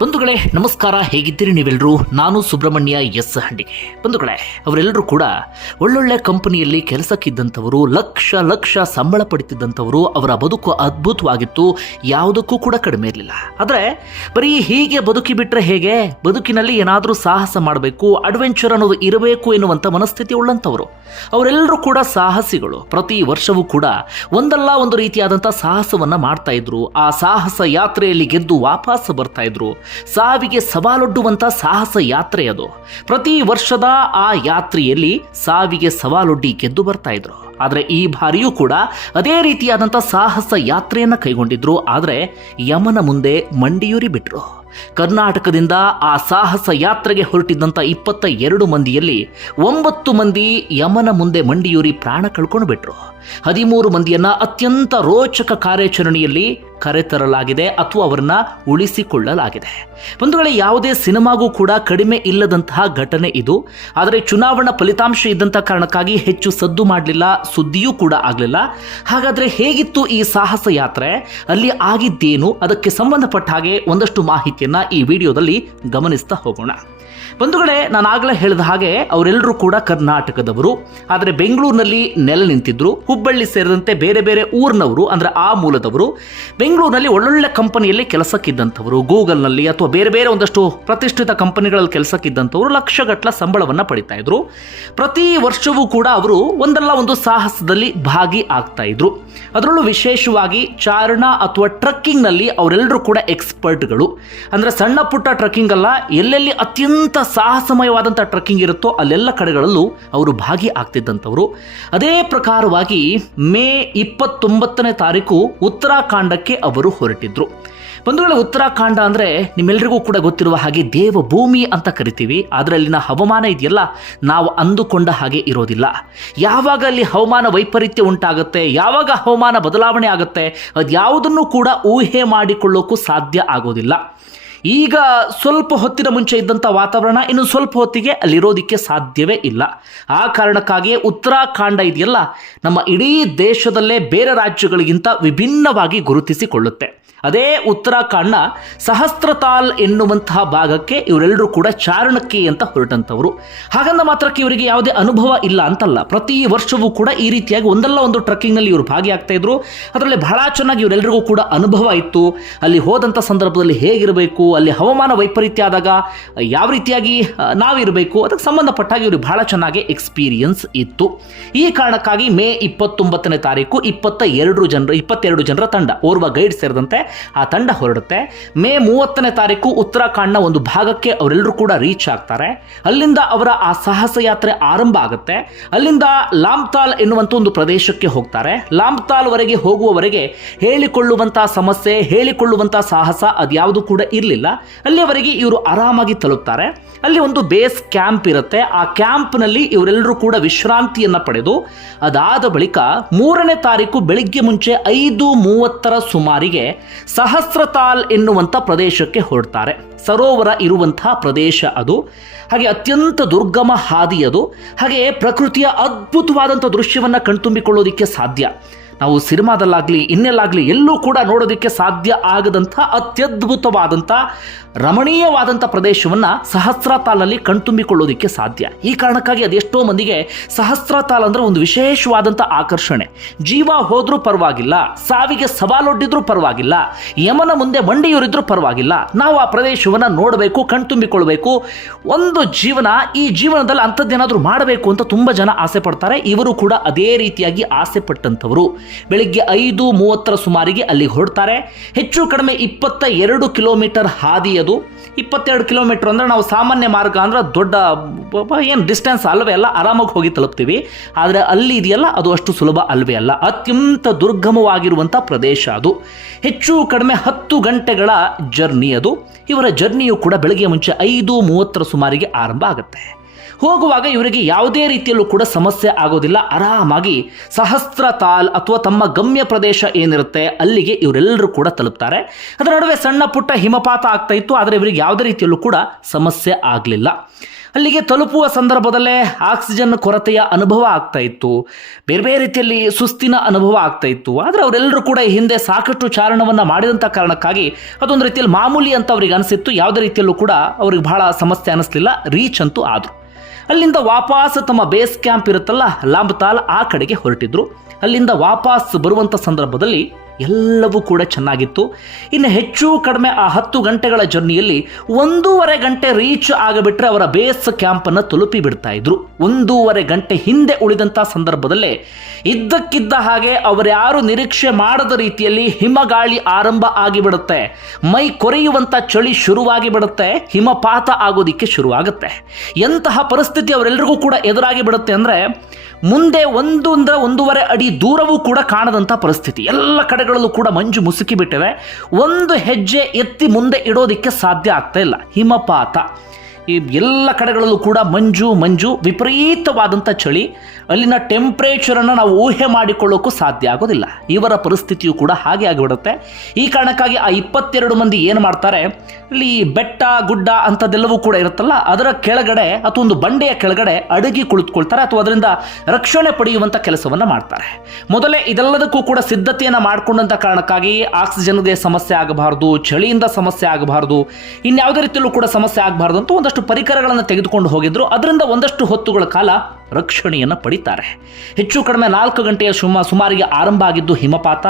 ಬಂಧುಗಳೇ, ನಮಸ್ಕಾರ, ಹೇಗಿದ್ದೀರಿ ನೀವೆಲ್ಲರೂ ನಾನು ಸುಬ್ರಹ್ಮಣ್ಯ ಎಸ್ ಹಂಡಿ. ಬಂಧುಗಳೇ, ಅವರೆಲ್ಲರೂ ಕೂಡ ಒಳ್ಳೊಳ್ಳೆ ಕಂಪನಿಯಲ್ಲಿ ಕೆಲಸಕ್ಕಿದ್ದಂಥವರು, ಲಕ್ಷ ಲಕ್ಷ ಸಂಬಳ ಪಡಿತಿದ್ದಂಥವರು, ಅವರ ಬದುಕು ಅದ್ಭುತವಾಗಿತ್ತು, ಯಾವುದಕ್ಕೂ ಕೂಡ ಕಡಿಮೆ ಇರಲಿಲ್ಲ. ಆದರೆ, ಬರೀ ಹೀಗೆ ಬದುಕಿ ಬಿಟ್ಟರೆ ಹೇಗೆ? ಬದುಕಿನಲ್ಲಿ ಏನಾದರೂ ಸಾಹಸ ಮಾಡಬೇಕು, ಅಡ್ವೆಂಚರ್ ಅನ್ನೋದು ಇರಬೇಕು ಎನ್ನುವಂಥ ಮನಸ್ಥಿತಿ ಉಳ್ಳಂಥವರು. ಅವರೆಲ್ಲರೂ ಕೂಡ ಸಾಹಸಿಗಳು. ಪ್ರತಿ ವರ್ಷವೂ ಕೂಡ ಒಂದಲ್ಲ ಒಂದು ರೀತಿಯಾದಂಥ ಸಾಹಸವನ್ನು ಮಾಡ್ತಾ ಇದ್ರು. ಆ ಸಾಹಸ ಯಾತ್ರೆಯಲ್ಲಿ ಗೆದ್ದು ವಾಪಸ್ ಬರ್ತಾ ಇದ್ರು. ಸಾವಿಗೆ ಸವಾಲೊಡ್ಡುವಂಥ ಸಾಹಸ ಯಾತ್ರೆ ಅದು. ಪ್ರತಿ ವರ್ಷದ ಆ ಯಾತ್ರೆಯಲ್ಲಿ ಸಾವಿಗೆ ಸವಾಲೊಡ್ಡಿ ಗೆದ್ದು ಬರ್ತಾ ಇದ್ರು. ಆದರೆ ಈ ಬಾರಿಯೂ ಕೂಡ ಅದೇ ರೀತಿಯಾದಂಥ ಸಾಹಸ ಯಾತ್ರೆಯನ್ನು ಕೈಗೊಂಡಿದ್ರು. ಆದರೆ ಯಮನ ಮುಂದೆ ಮಂಡಿಯೂರಿ ಬಿಟ್ರು. ಕರ್ನಾಟಕದಿಂದ ಆ ಸಾಹಸ ಯಾತ್ರೆಗೆ ಹೊರಟಿದ್ದಂಥ ಇಪ್ಪತ್ತ ಎರಡು ಮಂದಿಯಲ್ಲಿ ಒಂಬತ್ತು ಮಂದಿ ಯಮನ ಮುಂದೆ ಮಂಡಿಯೂರಿ ಪ್ರಾಣ ಕಳ್ಕೊಂಡು ಬಿಟ್ರು. ಹದಿಮೂರು ಮಂದಿಯನ್ನ ಅತ್ಯಂತ ರೋಚಕ ಕಾರ್ಯಾಚರಣೆಯಲ್ಲಿ ಕರೆತರಲಾಗಿದೆ ಅಥವಾ ಅವರನ್ನ ಉಳಿಸಿಕೊಳ್ಳಲಾಗಿದೆ. ಒಂದು ವೇಳೆ ಯಾವುದೇ ಸಿನಿಮಾಗೂ ಕೂಡ ಕಡಿಮೆ ಇಲ್ಲದಂತಹ ಘಟನೆ ಇದು. ಆದರೆ ಚುನಾವಣಾ ಫಲಿತಾಂಶ ಇದ್ದಂಥ ಕಾರಣಕ್ಕಾಗಿ ಹೆಚ್ಚು ಸದ್ದು ಮಾಡಲಿಲ್ಲ, ಸುದ್ದಿಯೂ ಕೂಡ ಆಗಲಿಲ್ಲ. ಹಾಗಾದ್ರೆ ಹೇಗಿತ್ತು ಈ ಸಾಹಸ ಯಾತ್ರೆ? ಅಲ್ಲಿ ಆಗಿದ್ದೇನು? ಅದಕ್ಕೆ ಸಂಬಂಧಪಟ್ಟ ಹಾಗೆ ಒಂದಷ್ಟು ಮಾಹಿತಿಯನ್ನ ಈ ವಿಡಿಯೋದಲ್ಲಿ ಗಮನಿಸ್ತಾ ಹೋಗೋಣ. ಬಂಧುಗಳೇ, ನಾನು ಆಗಲೇ ಹೇಳಿದ ಹಾಗೆ ಅವರೆಲ್ಲರೂ ಕೂಡ ಕರ್ನಾಟಕದವರು. ಆದರೆ ಬೆಂಗಳೂರಿನಲ್ಲಿ ನೆಲೆ ನಿಂತಿದ್ರು. ಹುಬ್ಬಳ್ಳಿ ಸೇರಿದಂತೆ ಬೇರೆ ಬೇರೆ ಊರಿನವರು, ಅಂದ್ರೆ ಆ ಮೂಲದವರು. ಬೆಂಗಳೂರಿನಲ್ಲಿ ಒಳ್ಳೊಳ್ಳೆ ಕಂಪನಿಯಲ್ಲಿ ಕೆಲಸಕ್ಕಿದ್ದಂಥವರು, ಗೂಗಲ್ನಲ್ಲಿ ಅಥವಾ ಬೇರೆ ಬೇರೆ ಒಂದಷ್ಟು ಪ್ರತಿಷ್ಠಿತ ಕಂಪನಿಗಳಲ್ಲಿ ಕೆಲಸಕ್ಕಿದ್ದಂಥವರು ಲಕ್ಷಗಟ್ಟಲ ಸಂಬಳವನ್ನು ಪಡಿತಾ ಇದ್ರು. ಪ್ರತಿ ವರ್ಷವೂ ಕೂಡ ಅವರು ಒಂದಲ್ಲ ಒಂದು ಸಾಹಸದಲ್ಲಿ ಭಾಗಿ ಆಗ್ತಾ ಇದ್ರು. ಅದರಲ್ಲೂ ವಿಶೇಷವಾಗಿ ಚಾರಣ ಅಥವಾ ಟ್ರಕ್ಕಿಂಗ್ನಲ್ಲಿ ಅವರೆಲ್ಲರೂ ಕೂಡ ಎಕ್ಸ್ಪರ್ಟ್ಗಳು. ಅಂದರೆ ಸಣ್ಣ ಪುಟ್ಟ ಟ್ರಕ್ಕಿಂಗ್ ಅಲ್ಲ, ಎಲ್ಲೆಲ್ಲಿ ಅತ್ಯಂತ ಸಾಹಸಮಯವಾದಂಥ ಟ್ರಕ್ಕಿಂಗ್ ಇರುತ್ತೋ ಅಲ್ಲೆಲ್ಲ ಕಡೆಗಳಲ್ಲೂ ಅವರು ಭಾಗಿ ಆಗ್ತಿದ್ದಂಥವರು. ಅದೇ ಪ್ರಕಾರವಾಗಿ ಮೇ ಇಪ್ಪತ್ತೊಂಬತ್ತನೇ ತಾರೀಕು ಉತ್ತರಾಖಂಡಕ್ಕೆ ಅವರು ಹೊರಟಿದ್ರು. ಬಂಧುಗಳ ಉತ್ತರಾಖಂಡ ಅಂದರೆ ನಿಮ್ಮೆಲ್ಲರಿಗೂ ಕೂಡ ಗೊತ್ತಿರುವ ಹಾಗೆ ದೇವಭೂಮಿ ಅಂತ ಕರಿತೀವಿ. ಅದರಲ್ಲಿನ ಹವಾಮಾನ ಇದೆಯಲ್ಲ, ನಾವು ಅಂದುಕೊಂಡ ಹಾಗೆ ಇರೋದಿಲ್ಲ. ಯಾವಾಗ ಅಲ್ಲಿ ಹವಾಮಾನ ವೈಪರೀತ್ಯ ಉಂಟಾಗುತ್ತೆ, ಯಾವಾಗ ಹವಾಮಾನ ಬದಲಾವಣೆ ಆಗುತ್ತೆ ಅದು ಯಾವುದನ್ನು ಕೂಡ ಊಹೆ ಮಾಡಿಕೊಳ್ಳೋಕ್ಕೂ ಸಾಧ್ಯ ಆಗೋದಿಲ್ಲ. ಈಗ ಸ್ವಲ್ಪ ಹೊತ್ತಿನ ಮುಂಚೆ ಇದ್ದಂಥ ವಾತಾವರಣ ಇನ್ನು ಸ್ವಲ್ಪ ಹೊತ್ತಿಗೆ ಅಲ್ಲಿರೋದಕ್ಕೆ ಸಾಧ್ಯವೇ ಇಲ್ಲ. ಆ ಕಾರಣಕ್ಕಾಗಿಯೇ ಉತ್ತರಾಖಂಡ ಇದೆಯಲ್ಲ, ನಮ್ಮ ಇಡೀ ದೇಶದಲ್ಲೇ ಬೇರೆ ರಾಜ್ಯಗಳಿಗಿಂತ ವಿಭಿನ್ನವಾಗಿ ಗುರುತಿಸಿಕೊಳ್ಳುತ್ತೆ. ಅದೇ ಉತ್ತರಾಖಂಡ ಸಹಸ್ರತಾಲ್ ಎನ್ನುವಂತಹ ಭಾಗಕ್ಕೆ ಇವರೆಲ್ಲರೂ ಕೂಡ ಚಾರಣಕ್ಕೆ ಅಂತ ಹೊರಟಂಥವರು ಹಾಗಂದ ಮಾತ್ರಕ್ಕೆ ಇವರಿಗೆ ಯಾವುದೇ ಅನುಭವ ಇಲ್ಲ ಅಂತಲ್ಲ, ಪ್ರತಿ ವರ್ಷವೂ ಕೂಡ ಈ ರೀತಿಯಾಗಿ ಒಂದಲ್ಲ ಒಂದು ಟ್ರಕ್ಕಿಂಗ್ನಲ್ಲಿ ಇವರು ಭಾಗಿಯಾಗ್ತಾ ಇದ್ರು. ಅದರಲ್ಲಿ ಬಹಳ ಚೆನ್ನಾಗಿ ಇವರೆಲ್ಲರಿಗೂ ಕೂಡ ಅನುಭವ ಇತ್ತು. ಅಲ್ಲಿ ಹೋದಂಥ ಸಂದರ್ಭದಲ್ಲಿ ಹೇಗಿರಬೇಕು ಅಲ್ಲಿ ಹವಾಮಾನ ವೈಪರೀತ್ಯ ಆದಾಗ ಯಾವ ರೀತಿಯಾಗಿ ನಾವಿರಬೇಕು, ಅದಕ್ಕೆ ಸಂಬಂಧಪಟ್ಟಾಗಿ ಇವರಿಗೆ ಬಹಳ ಚೆನ್ನಾಗಿ ಎಕ್ಸ್ಪೀರಿಯನ್ಸ್ ಇತ್ತು. ಈ ಕಾರಣಕ್ಕಾಗಿ ಮೇ ಇಪ್ಪತ್ತೊಂಬತ್ತನೇ ತಾರೀಕು ಇಪ್ಪತ್ತ ಎರಡು ಜನರ, ಇಪ್ಪತ್ತೆರಡು ಜನರ ತಂಡ, ಓರ್ವ ಗೈಡ್ ಸೇರಿದಂತೆ ಆ ತಂಡ ಹೊರಡುತ್ತೆ. ಮೇ ಮೂವತ್ತನೇ ತಾರೀಕು ಉತ್ತರಾಖಂಡ್ನ ಒಂದು ಭಾಗಕ್ಕೆ ಅವರೆಲ್ಲರೂ ಕೂಡ ರೀಚ್ ಆಗ್ತಾರೆ. ಅಲ್ಲಿಂದ ಅವರ ಆ ಸಾಹಸ ಯಾತ್ರೆ ಆರಂಭ ಆಗುತ್ತೆ. ಅಲ್ಲಿಂದ ಲಾಮ್ತಾಲ್ ಎನ್ನುವಂಥ ಒಂದು ಪ್ರದೇಶಕ್ಕೆ ಹೋಗ್ತಾರೆ. ಲಾಮ್ತಾಲ್ವರೆಗೆ ಹೋಗುವವರೆಗೆ ಹೇಳಿಕೊಳ್ಳುವಂತಹ ಸಮಸ್ಯೆ ಹೇಳಿಕೊಳ್ಳುವಂತಹ ಸಾಹಸ ಅದ್ಯಾವುದು ಕೂಡ ಇರಲಿಲ್ಲ. ಅಲ್ಲಿಯವರೆಗೆ ಇವರು ಆರಾಮಾಗಿ ತಲುಪ್ತಾರೆ. ಅಲ್ಲಿ ಒಂದು ಬೇಸ್ ಕ್ಯಾಂಪ್ ಇರುತ್ತೆ. ಆ ಕ್ಯಾಂಪ್ನಲ್ಲಿ ಇವರೆಲ್ಲರೂ ಕೂಡ ವಿಶ್ರಾಂತಿಯನ್ನು ಪಡೆದು ಅದಾದ ಬಳಿಕ ಮೂರನೇ ತಾರೀಕು ಬೆಳಿಗ್ಗೆ ಮುಂಚೆ ಐದು ಮೂವತ್ತರ ಸುಮಾರಿಗೆ ಸಹಸ್ರತಾಲ್ ಎನ್ನುವಂಥ ಪ್ರದೇಶಕ್ಕೆ ಹೊರಡ್ತಾರೆ. ಸರೋವರ ಇರುವಂತಹ ಪ್ರದೇಶ ಅದು. ಹಾಗೆ ಅತ್ಯಂತ ದುರ್ಗಮ ಹಾದಿ ಅದು. ಹಾಗೆ ಪ್ರಕೃತಿಯ ಅದ್ಭುತವಾದಂಥ ದೃಶ್ಯವನ್ನು ಕಣ್ತುಂಬಿಕೊಳ್ಳೋದಕ್ಕೆ ಸಾಧ್ಯ. ನಾವು ಸಿನಿಮಾದಲ್ಲಾಗಲಿ, ಇನ್ನೆಲ್ಲಾಗಲಿ ಎಲ್ಲೂ ಕೂಡ ನೋಡೋದಕ್ಕೆ ಸಾಧ್ಯ ಆಗದಂಥ ಅತ್ಯದ್ಭುತವಾದಂಥ ರಮಣೀಯವಾದಂಥ ಪ್ರದೇಶವನ್ನು ಸಹಸ್ರತಾಲಲ್ಲಿ ಕಣ್ತುಂಬಿಕೊಳ್ಳೋದಕ್ಕೆ ಸಾಧ್ಯ. ಈ ಕಾರಣಕ್ಕಾಗಿ ಅದೆಷ್ಟೋ ಮಂದಿಗೆ ಸಹಸ್ರತಾಲ್ ಅಂದರೆ ಒಂದು ವಿಶೇಷವಾದಂಥ ಆಕರ್ಷಣೆ. ಜೀವ ಹೋದರೂ ಪರವಾಗಿಲ್ಲ, ಸಾವಿಗೆ ಸವಾಲೊಡ್ಡಿದ್ರೂ ಪರವಾಗಿಲ್ಲ, ಯಮನ ಮುಂದೆ ಮಂಡಿಯೂರಿದ್ರೂ ಪರವಾಗಿಲ್ಲ. ನಾವು ಆ ಪ್ರದೇಶವನ್ನು ನೋಡಬೇಕು, ಕಣ್ತುಂಬಿಕೊಳ್ಬೇಕು, ಒಂದು ಜೀವನ ಈ ಜೀವನದಲ್ಲಿ ಅಂಥದ್ದೇನಾದರೂ ಮಾಡಬೇಕು ಅಂತ ತುಂಬ ಜನ ಆಸೆ ಪಡ್ತಾರೆ. ಇವರು ಕೂಡ ಅದೇ ರೀತಿಯಾಗಿ ಆಸೆ ಪಟ್ಟಂಥವರು. ಬೆಳಿಗ್ಗೆ ಐದು ಮೂವತ್ತರ ಸುಮಾರಿಗೆ ಅಲ್ಲಿ ಹೊರಡ್ತಾರೆ. ಹೆಚ್ಚು ಕಡಿಮೆ ಇಪ್ಪತ್ತ ಎರಡು ಕಿಲೋಮೀಟರ್ ಹಾದಿ ಅದು. ಇಪ್ಪತ್ತೆರಡು ಕಿಲೋಮೀಟರ್ ಅಂದರೆ ನಾವು ಸಾಮಾನ್ಯ ಮಾರ್ಗ ಅಂದ್ರೆ ದೊಡ್ಡ, ಏನು ಡಿಸ್ಟೆನ್ಸ್ ಅಲ್ಲವೇ ಅಲ್ಲ ಆರಾಮಾಗಿ ಹೋಗಿ ತಲುಪ್ತೀವಿ. ಆದರೆ ಅಲ್ಲಿ ಇದೆಯಲ್ಲ, ಅದು ಅಷ್ಟು ಸುಲಭ ಅಲ್ವೇ ಅಲ್ಲ. ಅತ್ಯಂತ ದುರ್ಗಮವಾಗಿರುವಂಥ ಪ್ರದೇಶ ಅದು. ಹೆಚ್ಚು ಕಡಿಮೆ ಹತ್ತು ಗಂಟೆಗಳ ಜರ್ನಿ ಅದು. ಇವರ ಜರ್ನಿಯು ಕೂಡ ಬೆಳಗ್ಗೆ ಮುಂಚೆ ಐದು ಮೂವತ್ತರ ಸುಮಾರಿಗೆ ಆರಂಭ ಆಗುತ್ತೆ. ಹೋಗುವಾಗ ಇವರಿಗೆ ಯಾವುದೇ ರೀತಿಯಲ್ಲೂ ಕೂಡ ಸಮಸ್ಯೆ ಆಗೋದಿಲ್ಲ. ಆರಾಮಾಗಿ ಸಹಸ್ರ ತಾಲ್ ಅಥವಾ ತಮ್ಮ ಗಮ್ಯ ಪ್ರದೇಶ ಏನಿರುತ್ತೆ ಅಲ್ಲಿಗೆ ಇವರೆಲ್ಲರೂ ಕೂಡ ತಲುಪ್ತಾರೆ. ಅದರ ನಡುವೆ ಸಣ್ಣ ಪುಟ್ಟ ಹಿಮಪಾತ ಆಗ್ತಾ ಇತ್ತು, ಆದರೆ ಇವರಿಗೆ ಯಾವುದೇ ರೀತಿಯಲ್ಲೂ ಕೂಡ ಸಮಸ್ಯೆ ಆಗಲಿಲ್ಲ. ಅಲ್ಲಿಗೆ ತಲುಪುವ ಸಂದರ್ಭದಲ್ಲೇ ಆಕ್ಸಿಜನ್ ಕೊರತೆಯ ಅನುಭವ ಆಗ್ತಾ ಇತ್ತು. ಬೇರೆ ಬೇರೆ ರೀತಿಯಲ್ಲಿ ಸುಸ್ತಿನ ಅನುಭವ ಆಗ್ತಾ ಇತ್ತು. ಆದರೆ ಅವರೆಲ್ಲರೂ ಕೂಡ ಹಿಂದೆ ಸಾಕಷ್ಟು ಚಾರಣವನ್ನು ಮಾಡಿದಂಥ ಕಾರಣಕ್ಕಾಗಿ ಅದೊಂದು ರೀತಿಯಲ್ಲಿ ಮಾಮೂಲಿ ಅಂತ ಅವ್ರಿಗೆ ಅನಿಸಿತ್ತು. ಯಾವುದೇ ರೀತಿಯಲ್ಲೂ ಕೂಡ ಅವ್ರಿಗೆ ಬಹಳ ಸಮಸ್ಯೆ ಅನ್ನಿಸ್ಲಿಲ್ಲ ರೀಚ್ ಅಂತೂ ಆದರು. ಅಲ್ಲಿಂದ ವಾಪಸ್ ತಮ್ಮ ಬೇಸ್ ಕ್ಯಾಂಪ್ ಇರುತ್ತಲ್ಲ ಲಾಂಬತಾಲ್ ಆ ಕಡೆಗೆ ಹೊರಟಿದ್ರು. ಅಲ್ಲಿಂದ ವಾಪಸ್ ಬರುವಂಥ ಸಂದರ್ಭದಲ್ಲಿ ಎಲ್ಲವೂ ಕೂಡ ಚೆನ್ನಾಗಿತ್ತು. ಇನ್ನು ಹೆಚ್ಚು ಕಡಿಮೆ ಆ ಹತ್ತು ಗಂಟೆಗಳ ಜರ್ನಿಯಲ್ಲಿ ಒಂದೂವರೆ ಗಂಟೆ ರೀಚ್ ಆಗಿಬಿಟ್ರೆ ಅವರ ಬೇಸ್ ಕ್ಯಾಂಪನ್ನು ತಲುಪಿ ಬಿಡ್ತಾ ಇದ್ರು. ಒಂದೂವರೆ ಗಂಟೆ ಹಿಂದೆ ಉಳಿದಂಥ ಸಂದರ್ಭದಲ್ಲೇ ಇದ್ದಕ್ಕಿದ್ದ ಹಾಗೆ ಅವರ್ಯಾರು ನಿರೀಕ್ಷೆ ಮಾಡದ ರೀತಿಯಲ್ಲಿ ಹಿಮಗಾಳಿ ಆರಂಭ ಆಗಿಬಿಡುತ್ತೆ. ಮೈ ಕೊರೆಯುವಂಥ ಚಳಿ ಶುರುವಾಗಿ ಬಿಡುತ್ತೆ ಹಿಮಪಾತ ಆಗೋದಿಕ್ಕೆ ಶುರುವಾಗುತ್ತೆ. ಎಂತಹ ಪರಿಸ್ಥಿತಿ ಅವರೆಲ್ಲರಿಗೂ ಕೂಡ ಎದುರಾಗಿ ಬಿಡುತ್ತೆ ಅಂದರೆ ಮುಂದೆ ಒಂದು ಅಂದ್ರೆ ಒಂದೂವರೆ ಅಡಿ ದೂರವೂ ಕೂಡ ಕಾಣದಂಥ ಪರಿಸ್ಥಿತಿ. ಎಲ್ಲ ಕಡೆಗಳಲ್ಲೂ ಕೂಡ ಮಂಜು ಮುಸುಕಿ ಬಿಟ್ಟಿವೆ. ಒಂದು ಹೆಜ್ಜೆ ಎತ್ತಿ ಮುಂದೆ ಇಡೋದಕ್ಕೆ ಸಾಧ್ಯ ಆಗ್ತಾ ಇಲ್ಲ. ಹಿಮಪಾತ. ಈ ಎಲ್ಲ ಕಡೆಗಳಲ್ಲೂ ಕೂಡ ಮಂಜು ಮಂಜು, ವಿಪರೀತವಾದಂಥ ಚಳಿ. ಅಲ್ಲಿನ ಟೆಂಪ್ರೇಚರನ್ನು ನಾವು ಊಹೆ ಮಾಡಿಕೊಳ್ಳೋಕ್ಕೂ ಸಾಧ್ಯ ಆಗೋದಿಲ್ಲ. ಇವರ ಪರಿಸ್ಥಿತಿಯು ಕೂಡ ಹಾಗೆ ಆಗಿಬಿಡುತ್ತೆ. ಈ ಕಾರಣಕ್ಕಾಗಿ ಆ ಇಪ್ಪತ್ತೆರಡು ಮಂದಿ ಏನು ಮಾಡ್ತಾರೆ? ಇಲ್ಲಿ ಬೆಟ್ಟ, ಗುಡ್ಡ ಅಂಥದ್ದೆಲ್ಲವೂ ಕೂಡ ಇರುತ್ತಲ್ಲ, ಅದರ ಕೆಳಗಡೆ ಅಥವಾ ಒಂದು ಬಂಡೆಯ ಕೆಳಗಡೆ ಅಡಗಿ ಕುಳಿತುಕೊಳ್ತಾರೆ ಅಥವಾ ಅದರಿಂದ ರಕ್ಷಣೆ ಪಡೆಯುವಂಥ ಕೆಲಸವನ್ನು ಮಾಡ್ತಾರೆ. ಮೊದಲೇ ಇದೆಲ್ಲದಕ್ಕೂ ಕೂಡ ಸಿದ್ಧತೆಯನ್ನು ಮಾಡಿಕೊಂಡಂಥ ಕಾರಣಕ್ಕಾಗಿ ಆಕ್ಸಿಜನ್ಗೆ ಸಮಸ್ಯೆ ಆಗಬಾರ್ದು, ಚಳಿಯಿಂದ ಸಮಸ್ಯೆ ಆಗಬಾರ್ದು, ಇನ್ಯಾವುದೇ ರೀತಿಯಲ್ಲೂ ಕೂಡ ಸಮಸ್ಯೆ ಆಗಬಾರ್ದು ಅಂತ ಒಂದಷ್ಟು ಪರಿಕರಗಳನ್ನು ತೆಗೆದುಕೊಂಡು ಹೋಗಿದ್ರು. ಅದರಿಂದ ಒಂದಷ್ಟು ಹೊತ್ತುಗಳ ಕಾಲ ರಕ್ಷಣೆಯನ್ನು ಪಡಿತಾರೆ. ಹೆಚ್ಚು ಕಡಿಮೆ ನಾಲ್ಕು ಗಂಟೆಯ ಸುಮ, ಸುಮಾರಿಗೆ ಆರಂಭ ಆಗಿದ್ದು ಹಿಮಪಾತ.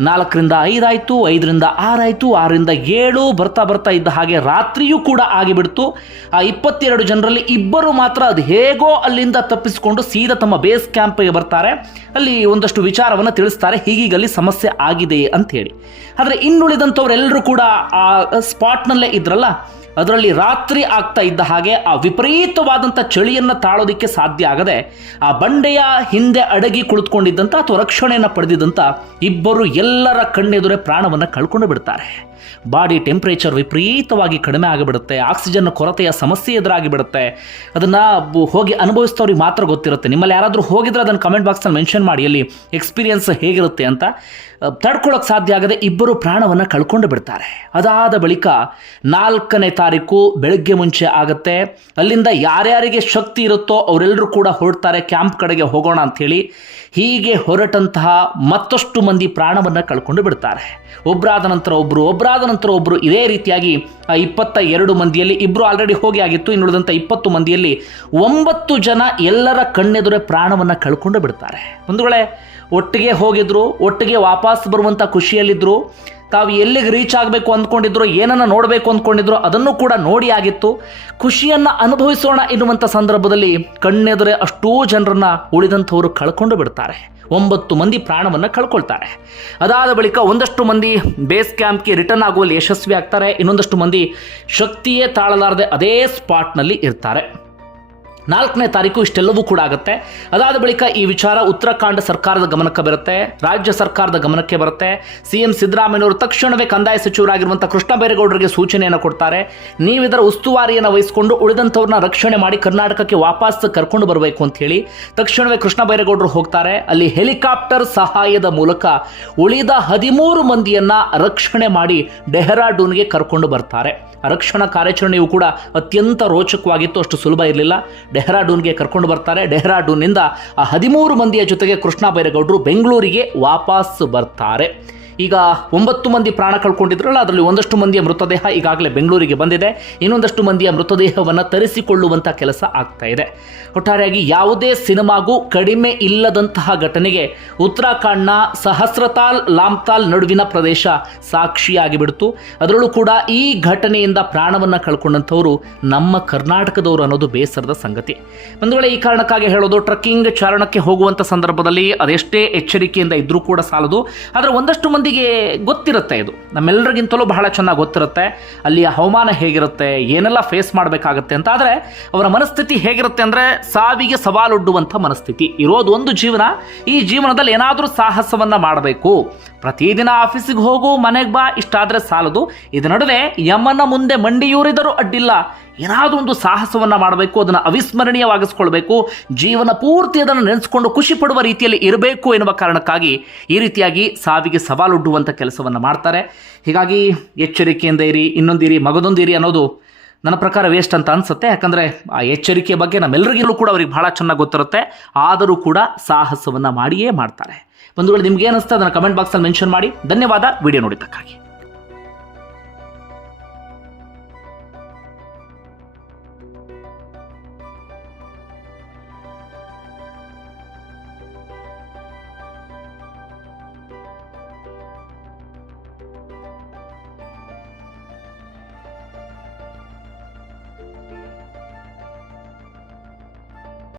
ನಾಲ್ಕರಿಂದ ಐದಾಯಿತು ಐದರಿಂದ ಆರಾಯಿತು ಆರರಿಂದ ಏಳು ಬರ್ತಾ ಬರ್ತಾ ಇದ್ದ ಹಾಗೆ ರಾತ್ರಿಯೂ ಕೂಡ ಆಗಿಬಿಡ್ತು. ಆ ಇಪ್ಪತ್ತೆರಡು ಜನರಲ್ಲಿ ಇಬ್ಬರು ಮಾತ್ರ ಅದು ಹೇಗೋ ಅಲ್ಲಿಂದ ತಪ್ಪಿಸಿಕೊಂಡು ಸೀದಾ ತಮ್ಮ ಬೇಸ್ ಕ್ಯಾಂಪ್ಗೆ ಬರ್ತಾರೆ. ಅಲ್ಲಿ ಒಂದಷ್ಟು ವಿಚಾರವನ್ನು ತಿಳಿಸ್ತಾರೆ. ಹೀಗೀಗಲ್ಲಿ ಸಮಸ್ಯೆ ಆಗಿದೆ ಅಂತ ಹೇಳಿ ಆದರೆ ಇನ್ನುಳಿದಂಥವರೆಲ್ಲರೂ ಕೂಡ ಆ ಸ್ಪಾಟ್ನಲ್ಲೇ ಇದ್ರಲ್ಲ ಅದರಲ್ಲಿ ರಾತ್ರಿ ಆಗ್ತಾ ಇದ್ದ ಹಾಗೆ ಆ ವಿಪರೀತವಾದಂಥ ಚಳಿಯನ್ನು ತಾಳೋದಿಕ್ಕೆ ಸಾಧ್ಯ ಆಗದೆ ಆ ಬಂಡೆಯ ಹಿಂದೆ ಅಡಗಿ ಕುಳಿತುಕೊಂಡಿದ್ದಂಥ ಅಥವಾ ರಕ್ಷಣೆಯನ್ನು ಪಡೆದಿದ್ದಂಥ ಇಬ್ಬರು ಎಲ್ಲರ ಕಣ್ಣೆದುರೇ ಪ್ರಾಣವನ್ನು ಕಳ್ಕೊಂಡು ಬಿಡ್ತಾರೆ. ಬಾಡಿ ಟೆಂಪ್ರೇಚರ್ ವಿಪರೀತವಾಗಿ ಕಡಿಮೆ ಆಗಿಬಿಡುತ್ತೆ, ಆಕ್ಸಿಜನ್ ಕೊರತೆಯ ಸಮಸ್ಯೆ ಎದುರಾಗಿ ಬಿಡುತ್ತೆ. ಅದನ್ನು ಹೋಗಿ ಅನುಭವಿಸ್ತವ್ರಿಗೆ ಮಾತ್ರ ಗೊತ್ತಿರುತ್ತೆ. ನಿಮ್ಮಲ್ಲಿ ಯಾರಾದರೂ ಹೋಗಿದ್ರೆ ಅದನ್ನು ಕಮೆಂಟ್ ಬಾಕ್ಸಲ್ಲಿ ಮೆನ್ಷನ್ ಮಾಡಿ, ಅಲ್ಲಿ ಎಕ್ಸ್ಪೀರಿಯನ್ಸ್ ಹೇಗಿರುತ್ತೆ ಅಂತ. ತಡ್ಕೊಳ್ಳೋಕೆ ಸಾಧ್ಯ ಆಗದೆ ಇಬ್ಬರು ಪ್ರಾಣವನ್ನು ಕಳ್ಕೊಂಡು ಬಿಡ್ತಾರೆ. ಅದಾದ ಬಳಿಕ ನಾಲ್ಕನೇ ತಾರೀಕು ಬೆಳಗ್ಗೆ ಮುಂಚೆ ಆಗುತ್ತೆ. ಅಲ್ಲಿಂದ ಯಾರ್ಯಾರಿಗೆ ಶಕ್ತಿ ಇರುತ್ತೋ ಅವರೆಲ್ಲರೂ ಕೂಡ ಹೊರಡ್ತಾರೆ, ಕ್ಯಾಂಪ್ ಕಡೆಗೆ ಹೋಗೋಣ ಅಂಥೇಳಿ. ಹೀಗೆ ಹೊರಟಂತಹ ಮತ್ತಷ್ಟು ಮಂದಿ ಪ್ರಾಣವನ್ನು ಕಳ್ಕೊಂಡು ಬಿಡ್ತಾರೆ. ಒಬ್ಬರಾದ ನಂತರ ಒಬ್ಬರು ಒಬ್ಬರಾದ ನಂತರ ಒಬ್ಬರು ಇದೇ ರೀತಿಯಾಗಿ ಇಪ್ಪತ್ತ ಎರಡು ಮಂದಿಯಲ್ಲಿ ಇಬ್ಬರು ಆಲ್ರೆಡಿ ಹೋಗಿ ಆಗಿತ್ತು. ಇನ್ನುಳಿದಂಥ ಇಪ್ಪತ್ತು ಮಂದಿಯಲ್ಲಿ ಒಂಬತ್ತು ಜನ ಎಲ್ಲರ ಕಣ್ಣೆದುರೇ ಪ್ರಾಣವನ್ನು ಕಳ್ಕೊಂಡು ಬಿಡ್ತಾರೆ. ಒಂದು ವೇಳೆ ಒಟ್ಟಿಗೆ ಹೋಗಿದ್ರು, ಒಟ್ಟಿಗೆ ವಾಪಸ್ ಬರುವಂಥ ಖುಷಿಯಲ್ಲಿದ್ದರು ತಾವು ಎಲ್ಲಿಗೆ ರೀಚ್ ಆಗಬೇಕು ಅಂದ್ಕೊಂಡಿದ್ರು, ಏನನ್ನು ನೋಡಬೇಕು ಅಂದ್ಕೊಂಡಿದ್ರು, ಅದನ್ನು ಕೂಡ ನೋಡಿ ಆಗಿತ್ತು. ಖುಷಿಯನ್ನು ಅನುಭವಿಸೋಣ ಎನ್ನುವಂಥ ಸಂದರ್ಭದಲ್ಲಿ ಕಣ್ಣೆದುರೆ ಅಷ್ಟೂ ಜನರನ್ನು ಉಳಿದಂಥವರು ಕಳ್ಕೊಂಡು ಬಿಡ್ತಾರೆ. ಒಂಬತ್ತು ಮಂದಿ ಪ್ರಾಣವನ್ನು ಕಳ್ಕೊಳ್ತಾರೆ. ಅದಾದ ಬಳಿಕ ಒಂದಷ್ಟು ಮಂದಿ ಬೇಸ್ ಕ್ಯಾಂಪ್ಗೆ ರಿಟರ್ನ್ ಆಗುವಲ್ಲಿ ಯಶಸ್ವಿ ಆಗ್ತಾರೆ ಇನ್ನೊಂದಷ್ಟು ಮಂದಿ ಶಕ್ತಿಯೇ ತಾಳಲಾರದೆ ಅದೇ ಸ್ಪಾಟ್ನಲ್ಲಿ ಇರ್ತಾರೆ. ನಾಲ್ಕನೇ ತಾರೀಕು ಇಷ್ಟೆಲ್ಲವೂ ಕೂಡ ಆಗುತ್ತೆ. ಅದಾದ ಬಳಿಕ ಈ ವಿಚಾರ ಉತ್ತರಾಖಂಡ ಸರ್ಕಾರದ ಗಮನಕ್ಕೆ ಬರುತ್ತೆ, ರಾಜ್ಯ ಸರ್ಕಾರದ ಗಮನಕ್ಕೆ ಬರುತ್ತೆ. ಸಿ ಎಂ ಸಿದ್ದರಾಮಯ್ಯವರು ತಕ್ಷಣವೇ ಕಂದಾಯ ಸಚಿವರಾಗಿರುವಂಥ ಕೃಷ್ಣ ಬೈರೇಗೌಡರಿಗೆ ಸೂಚನೆಯನ್ನು ಕೊಡ್ತಾರೆ. ನೀವಿದರ ಉಸ್ತುವಾರಿಯನ್ನು ವಹಿಸಿಕೊಂಡು ಉಳಿದಂಥವ್ರನ್ನ ರಕ್ಷಣೆ ಮಾಡಿ ಕರ್ನಾಟಕಕ್ಕೆ ವಾಪಸ್ ಕರ್ಕೊಂಡು ಬರಬೇಕು ಅಂತ ಹೇಳಿ ತಕ್ಷಣವೇ ಕೃಷ್ಣ ಬೈರೇಗೌಡರು ಹೋಗ್ತಾರೆ. ಅಲ್ಲಿ ಹೆಲಿಕಾಪ್ಟರ್ ಸಹಾಯದ ಮೂಲಕ ಉಳಿದ ಹದಿಮೂರು ಮಂದಿಯನ್ನ ರಕ್ಷಣೆ ಮಾಡಿ ಡೆಹ್ರಾಡೂನ್ಗೆ ಕರ್ಕೊಂಡು ಬರ್ತಾರೆ. ರಕ್ಷಣಾ ಕಾರ್ಯಾಚರಣೆಯು ಕೂಡ ಅತ್ಯಂತ ರೋಚಕವಾಗಿತ್ತು, ಅಷ್ಟು ಸುಲಭ ಇರಲಿಲ್ಲ. ಡೆಹ್ರಾಡೂನ್ಗೆ ಕರ್ಕೊಂಡು ಬರ್ತಾರೆ. ಡೆಹ್ರಾಡೂನ್ನಿಂದ ಆ ಹದಿಮೂರು ಮಂದಿಯ ಜೊತೆಗೆ ಕೃಷ್ಣ ಬೈರೇಗೌಡರು ಬೆಂಗಳೂರಿಗೆ ವಾಪಸ್ ಬರ್ತಾರೆ. ಈಗ ಒಂಬತ್ತು ಮಂದಿ ಪ್ರಾಣ ಕಳ್ಕೊಂಡಿದ್ರಲ್ಲ, ಅದರಲ್ಲಿ ಒಂದಷ್ಟು ಮಂದಿಯ ಮೃತದೇಹ ಈಗಾಗಲೇ ಬೆಂಗಳೂರಿಗೆ ಬಂದಿದೆ. ಇನ್ನೊಂದಷ್ಟು ಮಂದಿಯ ಮೃತದೇಹವನ್ನು ತರಿಸಿಕೊಳ್ಳುವಂಥ ಕೆಲಸ ಆಗ್ತಾ ಇದೆ. ಒಟ್ಟಾರೆಯಾಗಿ ಯಾವುದೇ ಸಿನಿಮಾಗೂ ಕಡಿಮೆ ಇಲ್ಲದಂತಹ ಘಟನೆಗೆ ಉತ್ತರಾಖಂಡ್ನ ಸಹಸ್ರತಾಲ್, ಲಾಮ್ತಾಲ್ ನಡುವಿನ ಪ್ರದೇಶ ಸಾಕ್ಷಿಯಾಗಿ ಬಿಡ್ತು. ಅದರಲ್ಲೂ ಕೂಡ ಈ ಘಟನೆಯಿಂದ ಪ್ರಾಣವನ್ನು ಕಳ್ಕೊಂಡಂಥವರು ನಮ್ಮ ಕರ್ನಾಟಕದವರು ಅನ್ನೋದು ಬೇಸರದ ಸಂಗತಿ. ಒಂದು ಈ ಕಾರಣಕ್ಕಾಗಿ ಹೇಳೋದು, ಟ್ರಕ್ಕಿಂಗ್ ಚಾರಣಕ್ಕೆ ಹೋಗುವಂಥ ಸಂದರ್ಭದಲ್ಲಿ ಅದೆಷ್ಟೇ ಎಚ್ಚರಿಕೆಯಿಂದ ಇದ್ರೂ ಕೂಡ ಸಾಲದು. ಆದರೆ ಒಂದಷ್ಟು ಮಂದಿಗೆ ಗೊತ್ತಿರುತ್ತೆ ಇದು. ನಮ್ಮೆಲ್ಲರಿಗಿಂತಲೂ ಬಹಳ ಚೆನ್ನಾಗಿ ಗೊತ್ತಿರುತ್ತೆ. ಅಲ್ಲಿಯ ಹವಾಮಾನ ಹೇಗಿರುತ್ತೆ, ಏನೆಲ್ಲ ಫೇಸ್ ಮಾಡಬೇಕಾಗತ್ತೆ ಅಂತ. ಆದರೆ ಅವರ ಮನಸ್ಥಿತಿ ಹೇಗಿರುತ್ತೆ ಅಂದರೆ ಸಾವಿಗೆ ಸವಾಲೊಡ್ಡುವಂಥ ಮನಸ್ಥಿತಿ. ಇರೋದು ಒಂದು ಜೀವನ, ಈ ಜೀವನದಲ್ಲಿ ಏನಾದರೂ ಸಾಹಸವನ್ನು ಮಾಡಬೇಕು. ಪ್ರತಿದಿನ ಆಫೀಸಿಗೆ ಹೋಗು, ಮನೆಗೆ ಬಾ, ಇಷ್ಟಾದರೆ ಸಾಲದು. ಇದರ ನಡುವೆ ಯಮನ ಮುಂದೆ ಮಂಡಿಯೂರಿದರೂ ಅಡ್ಡಿಲ್ಲ. ಏನಾದರೂ ಒಂದು ಸಾಹಸವನ್ನು ಮಾಡಬೇಕು, ಅದನ್ನು ಅವಿಸ್ಮರಣೀಯವಾಗಿಸ್ಕೊಳ್ಬೇಕು, ಜೀವನ ಪೂರ್ತಿ ಅದನ್ನು ನೆನೆಸ್ಕೊಂಡು ಖುಷಿ ಪಡುವ ರೀತಿಯಲ್ಲಿ ಇರಬೇಕು ಎನ್ನುವ ಕಾರಣಕ್ಕಾಗಿ ಈ ರೀತಿಯಾಗಿ ಸಾವಿಗೆ ಸವಾಲೊಡ್ಡುವಂಥ ಕೆಲಸವನ್ನು ಮಾಡ್ತಾರೆ. ಹೀಗಾಗಿ ಎಚ್ಚರಿಕೆಯಿಂದ ಇರಿ, ಇನ್ನೊಂದಿರಿ, ಮಗದೊಂದಿರಿ ಅನ್ನೋದು ನನ್ನ ಪ್ರಕಾರ ವೇಸ್ಟ್ ಅಂತ ಅನ್ಸುತ್ತೆ. ಯಾಕಂದರೆ ಆ ಎಚ್ಚರಿಕೆ ಬಗ್ಗೆ ನಮ್ಮೆಲ್ಲರಿಗೂ ಕೂಡ ಅವ್ರಿಗೆ ಬಹಳ ಚೆನ್ನಾಗಿ ಗೊತ್ತಿರುತ್ತೆ. ಆದರೂ ಕೂಡ ಸಾಹಸವನ್ನು ಮಾಡಿಯೇ ಮಾಡ್ತಾರೆ. ಬಂಧುಗಳು ನಿಮ್ಗೆ ಏನಿಸ್ತಾ ಅದನ್ನು ಕಮೆಂಟ್ ಬಾಕ್ಸಲ್ಲಿ ಮೆನ್ಷನ್ ಮಾಡಿ. ಧನ್ಯವಾದ. ವಿಡಿಯೋ ನೋಡಿದ್ದಕ್ಕಾಗಿ.